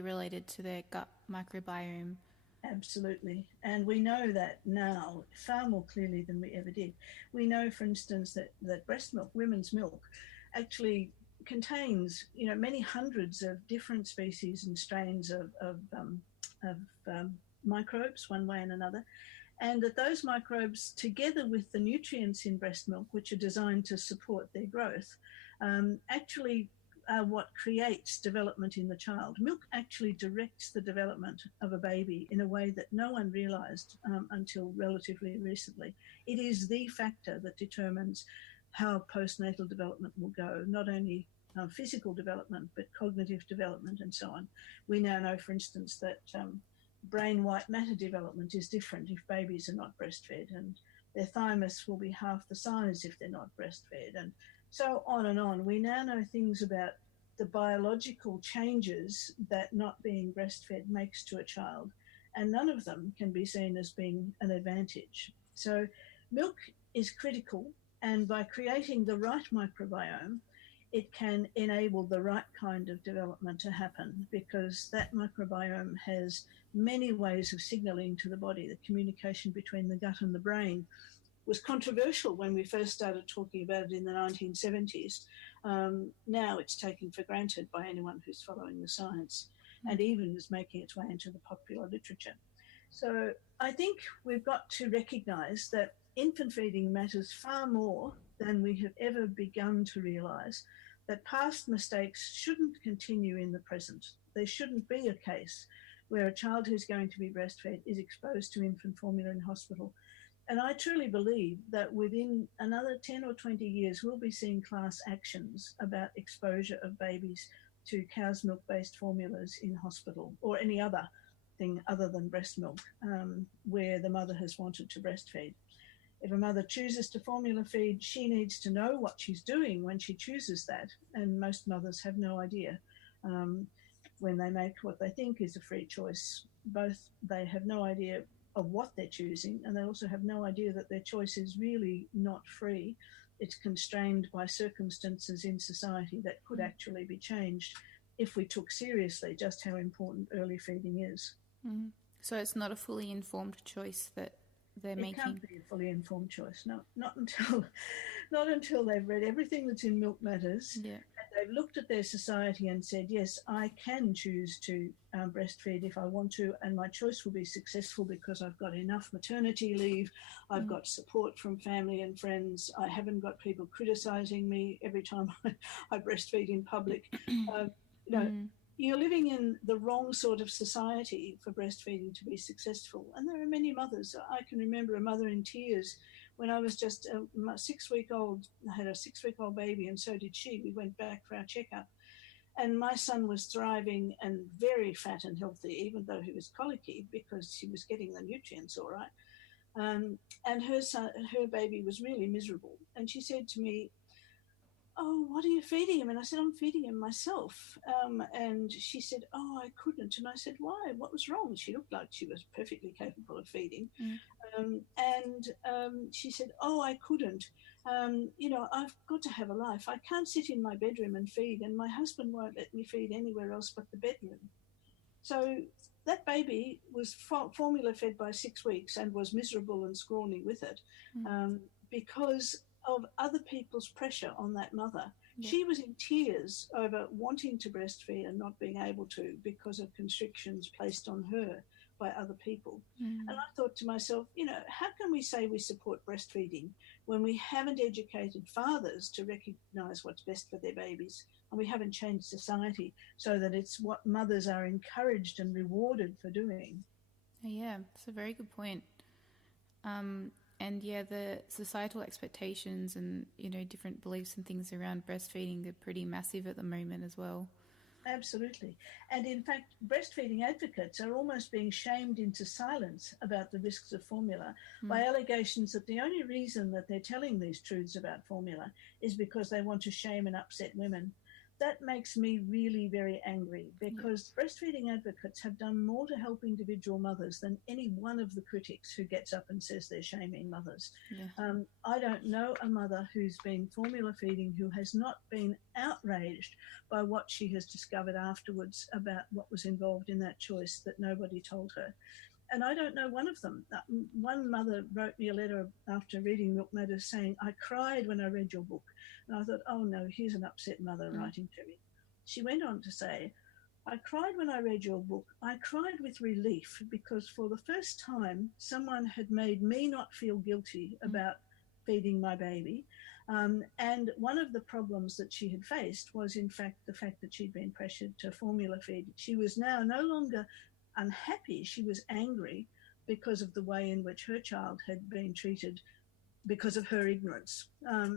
related to their gut microbiome. Absolutely. And we know that now far more clearly than we ever did. We know, for instance, that breast milk, women's milk, actually contains, many hundreds of different species and strains of microbes, one way and another, and that those microbes, together with the nutrients in breast milk, which are designed to support their growth, actually are what creates development in the child. Milk actually directs the development of a baby in a way that no one realised until relatively recently. It is the factor that determines how postnatal development will go, not only physical development, but cognitive development and so on. We now know, for instance, that brain white matter development is different if babies are not breastfed, and their thymus will be half the size if they're not breastfed, and so on and on. We now know things about the biological changes that not being breastfed makes to a child, and none of them can be seen as being an advantage. So milk is critical, and by creating the right microbiome, it can enable the right kind of development to happen, because that microbiome has many ways of signalling to the body. The communication between the gut and the brain was controversial when we first started talking about it in the 1970s. Now it's taken for granted by anyone who's following the science, and even is making its way into the popular literature. So I think we've got to recognise that infant feeding matters far more than we have ever begun to realise, that past mistakes shouldn't continue in the present. There shouldn't be a case where a child who's going to be breastfed is exposed to infant formula in hospital. And I truly believe that within another 10 or 20 years, we'll be seeing class actions about exposure of babies to cow's milk-based formulas in hospital, or any other thing other than breast milk, where the mother has wanted to breastfeed. If a mother chooses to formula feed, she needs to know what she's doing when she chooses that. And most mothers have no idea when they make what they think is a free choice. Both they have no idea of what they're choosing, and they also have no idea that their choice is really not free. It's constrained by circumstances in society that could actually be changed if we took seriously just how important early feeding is. So it's not a fully informed choice that they're making? It can't be a fully informed choice, no, not until they've read everything that's in Milk Matters, and they've looked at their society and said, yes, I can choose to breastfeed if I want to, and my choice will be successful because I've got enough maternity leave, I've got support from family and friends, I haven't got people criticising me every time I breastfeed in public. You're living in the wrong sort of society for breastfeeding to be successful. And there are many mothers. I can remember a mother in tears when I was just a 6-week-old. I had a 6-week-old baby, and so did she. We went back for our checkup. And my son was thriving and very fat and healthy, even though he was colicky, because he was getting the nutrients all right. And her baby was really miserable. And she said to me, oh, what are you feeding him? And I said, I'm feeding him myself. And she said, oh, I couldn't. And I said, why? What was wrong? She looked like she was perfectly capable of feeding. She said, oh, I couldn't. I've got to have a life. I can't sit in my bedroom and feed, and my husband won't let me feed anywhere else but the bedroom. So that baby was formula fed by 6 weeks and was miserable and scrawny with it because of other people's pressure on that mother. She was in tears over wanting to breastfeed and not being able to because of constrictions placed on her by other people. And I thought to myself, how can we say we support breastfeeding when we haven't educated fathers to recognise what's best for their babies, and we haven't changed society so that it's what mothers are encouraged and rewarded for doing? Yeah, it's a very good point. And the societal expectations and, different beliefs and things around breastfeeding are pretty massive at the moment as well. Absolutely. And in fact, breastfeeding advocates are almost being shamed into silence about the risks of formula by allegations that the only reason that they're telling these truths about formula is because they want to shame and upset women. that makes me really very angry, because breastfeeding advocates have done more to help individual mothers than any one of the critics who gets up and says they're shaming mothers. Yeah. I don't know a mother who's been formula feeding who has not been outraged by what she has discovered afterwards about what was involved in that choice that nobody told her. And I don't know one of them. One mother wrote me a letter after reading Milk Matters saying, "I cried when I read your book." And I thought, oh no, here's an upset mother writing to me. She went on to say, "I cried when I read your book. I cried with relief because for the first time, someone had made me not feel guilty about feeding my baby. And one of the problems that she had faced was, in fact, the fact that she'd been pressured to formula feed. She was now no longer unhappy. She was angry because of the way in which her child had been treated because of her ignorance.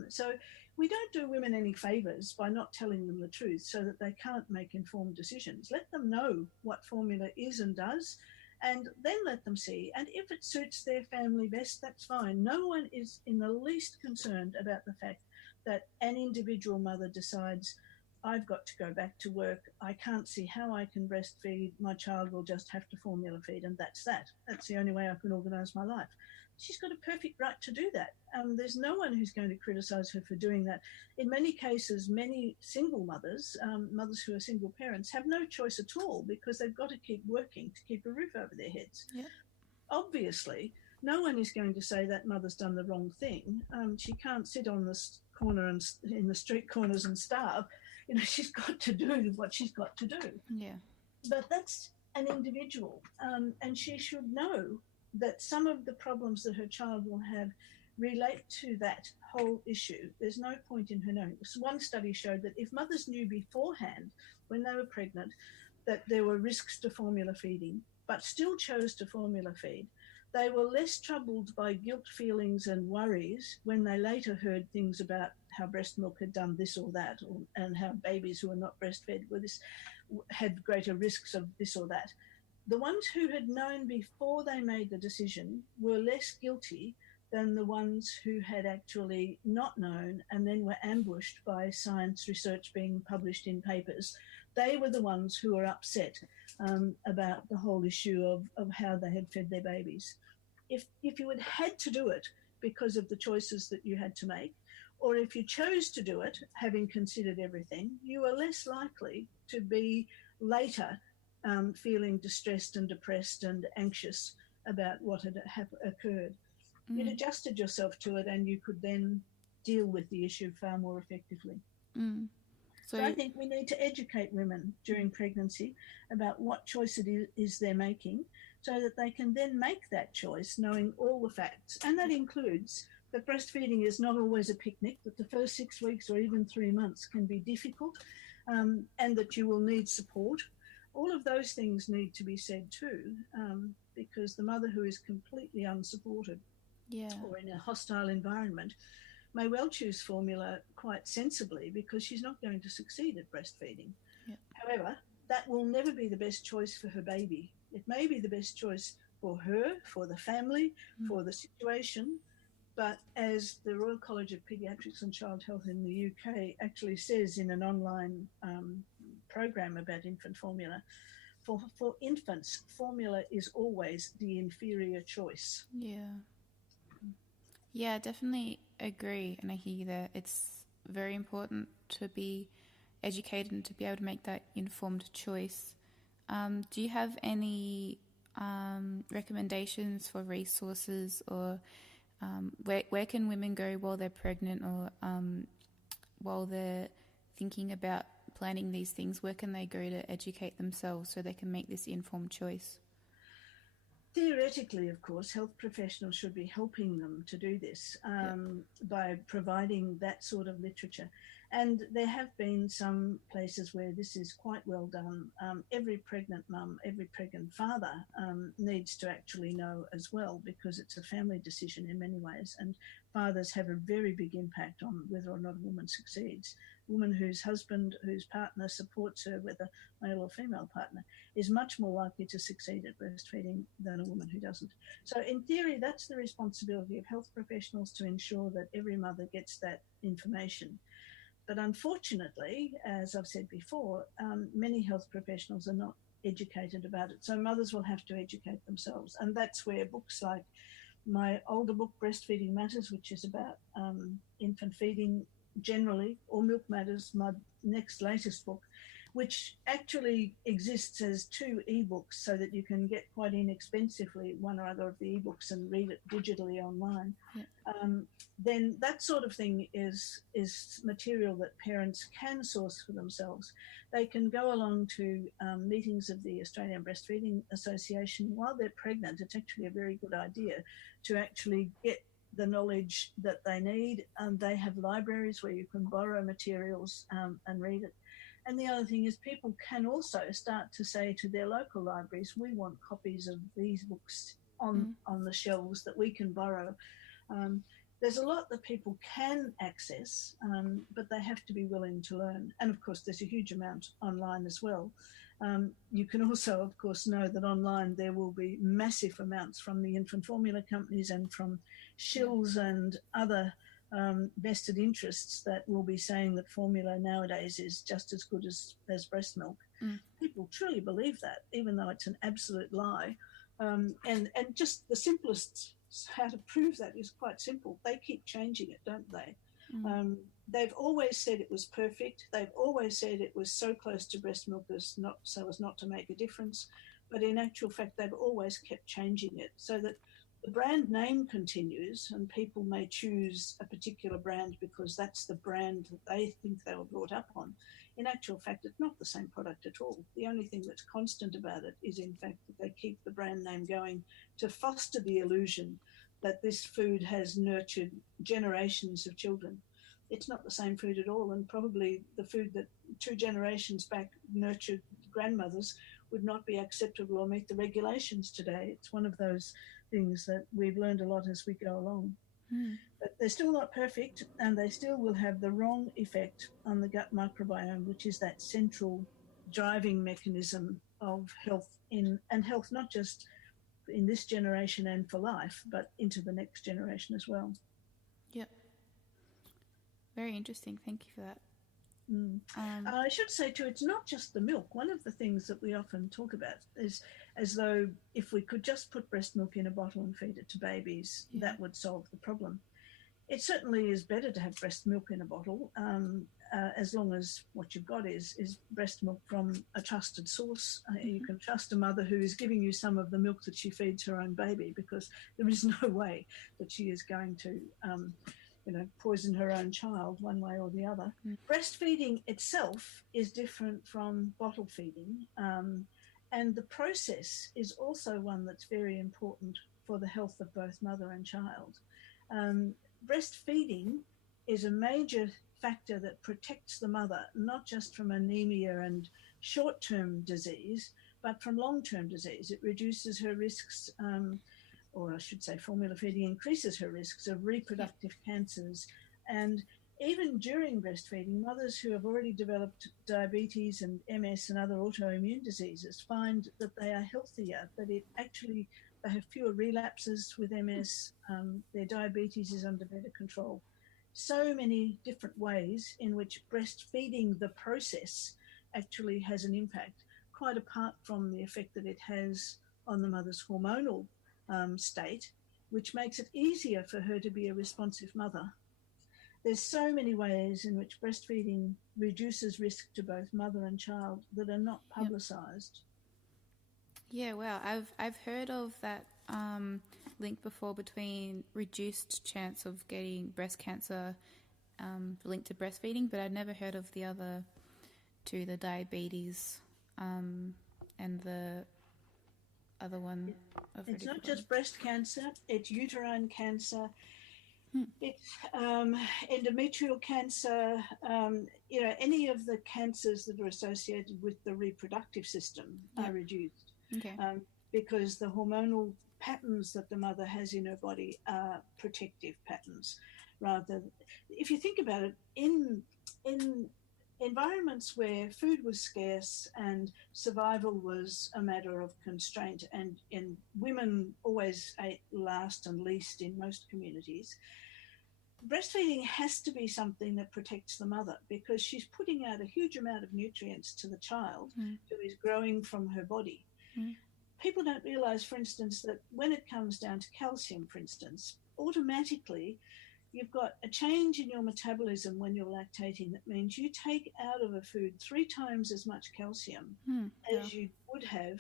So we don't do women any favours by not telling them the truth so that they can't make informed decisions. Let them know what formula is and does, and then let them see. And if it suits their family best, that's fine. No one is in the least concerned about the fact that an individual mother decides, I've got to go back to work. I can't see how I can breastfeed. My child will just have to formula feed, and that's that. That's the only way I can organise my life. She's got a perfect right to do that. There's no one who's going to criticise her for doing that. In many cases, many single mothers, mothers who are single parents, have no choice at all because they've got to keep working to keep a roof over their heads. Yep. Obviously, no one is going to say that mother's done the wrong thing. She can't sit on the corner and in the street corners and starve. You know, she's got to do what she's got to do. Yeah. But that's an individual, and she should know that some of the problems that her child will have relate to that whole issue. There's no point in her knowing. So one study showed that if mothers knew beforehand, when they were pregnant, that there were risks to formula feeding, but still chose to formula feed, they were less troubled by guilt feelings and worries when they later heard things about how breast milk had done this or that, and how babies who were not breastfed had greater risks of this or that. The ones who had known before they made the decision were less guilty than the ones who had actually not known and then were ambushed by science research being published in papers. They were the ones who were upset about the whole issue of how they had fed their babies. If you had to do it because of the choices that you had to make, or if you chose to do it having considered everything, you are less likely to be later feeling distressed and depressed and anxious about what had occurred. You'd adjusted yourself to it, and you could then deal with the issue far more effectively. So I think we need to educate women during pregnancy about what choice it is they're making, so that they can then make that choice knowing all the facts. And that includes that breastfeeding is not always a picnic, that the first 6 weeks or even 3 months can be difficult, and that you will need support. All of those things need to be said too, because the mother who is completely unsupported or in a hostile environment may well choose formula quite sensibly because she's not going to succeed at breastfeeding. Yep. However, that will never be the best choice for her baby. It may be the best choice for her, for the family, for the situation, but as the Royal College of Paediatrics and Child Health in the UK actually says in an online program about infant formula, for infants, formula is always the inferior choice. Yeah, definitely agree, and I hear you there. It's very important to be educated and to be able to make that informed choice. Do you have any recommendations for resources, or where can women go while they're pregnant, or while they're thinking about planning these things? Where can they go to educate themselves so they can make this informed choice? Theoretically, of course, health professionals should be helping them to do this by providing that sort of literature. And there have been some places where this is quite well done. Every pregnant mum, every pregnant father needs to actually know as well, because it's a family decision in many ways. And fathers have a very big impact on whether or not a woman succeeds. A woman whose husband, whose partner supports her, whether male or female partner, is much more likely to succeed at breastfeeding than a woman who doesn't. So in theory, that's the responsibility of health professionals to ensure that every mother gets that information. But unfortunately, as I've said before, many health professionals are not educated about it. So mothers will have to educate themselves. And that's where books like my older book, Breastfeeding Matters, which is about infant feeding generally, or Milk Matters, my next latest book, which actually exists as 2 ebooks so that you can get quite inexpensively one or other of the ebooks and read it digitally online. Then that sort of thing is material that parents can source for themselves. They can go along to meetings of the Australian Breastfeeding Association while they're pregnant. It's actually a very good idea to actually get the knowledge that they need. They have libraries where you can borrow materials and read it. And the other thing is people can also start to say to their local libraries, we want copies of these books on the shelves that we can borrow. There's a lot that people can access, but they have to be willing to learn. And of course, there's a huge amount online as well. You can also, of course, know that online there will be massive amounts from the infant formula companies and from shills and other vested interests that will be saying that formula nowadays is just as good as breast milk. People truly believe that, even though it's an absolute lie. And just the simplest how to prove that is quite simple. They keep changing it, don't they? They've always said it was perfect. They've always said it was so close to breast milk as not to make a difference. But in actual fact, they've always kept changing it so that the brand name continues and people may choose a particular brand because that's the brand that they think they were brought up on. In actual fact, it's not the same product at all. The only thing that's constant about it is, in fact, that they keep the brand name going to foster the illusion that this food has nurtured generations of children. It's not the same food at all, and probably the food that 2 generations back nurtured grandmothers would not be acceptable or meet the regulations today. It's one of those things that we've learned a lot as we go along. But they're still not perfect, and they still will have the wrong effect on the gut microbiome, which is that central driving mechanism of health health not just in this generation and for life, but into the next generation as well. Yep. Very interesting. Thank you for that. I should say too, it's not just the milk. One of the things that we often talk about is as though if we could just put breast milk in a bottle and feed it to babies, that would solve the problem. It certainly is better to have breast milk in a bottle, as long as what you've got is breast milk from a trusted source. You can trust a mother who is giving you some of the milk that she feeds her own baby, because there is no way that she is going to poison her own child one way or the other. Breastfeeding itself is different from bottle feeding, and the process is also one that's very important for the health of both mother and child. Breastfeeding is a major factor that protects the mother, not just from anemia and short-term disease, but from long-term disease. It reduces her risks, or I should say formula feeding increases her risks of reproductive cancers. And even during breastfeeding, mothers who have already developed diabetes and MS and other autoimmune diseases find that they are healthier, that they have fewer relapses with MS, their diabetes is under better control. So many different ways in which breastfeeding, the process, actually has an impact, quite apart from the effect that it has on the mother's hormonal state, which makes it easier for her to be a responsive mother. There's so many ways in which breastfeeding reduces risk to both mother and child that are not publicised. Yeah, wow. I've heard of that link before between reduced chance of getting breast cancer linked to breastfeeding, but I'd never heard of the other 2, the diabetes and the other one. It's not just breast cancer, it's uterine cancer, it's endometrial cancer, any of the cancers that are associated with the reproductive system are reduced. Because the hormonal patterns that the mother has in her body are protective patterns. If you think about it, in environments where food was scarce and survival was a matter of constraint, and women always ate last and least in most communities, breastfeeding has to be something that protects the mother, because she's putting out a huge amount of nutrients to the child who is growing from her body. People don't realise, for instance, that when it comes down to calcium, for instance, automatically you've got a change in your metabolism when you're lactating. That means you take out of a food 3 times as much calcium as you would have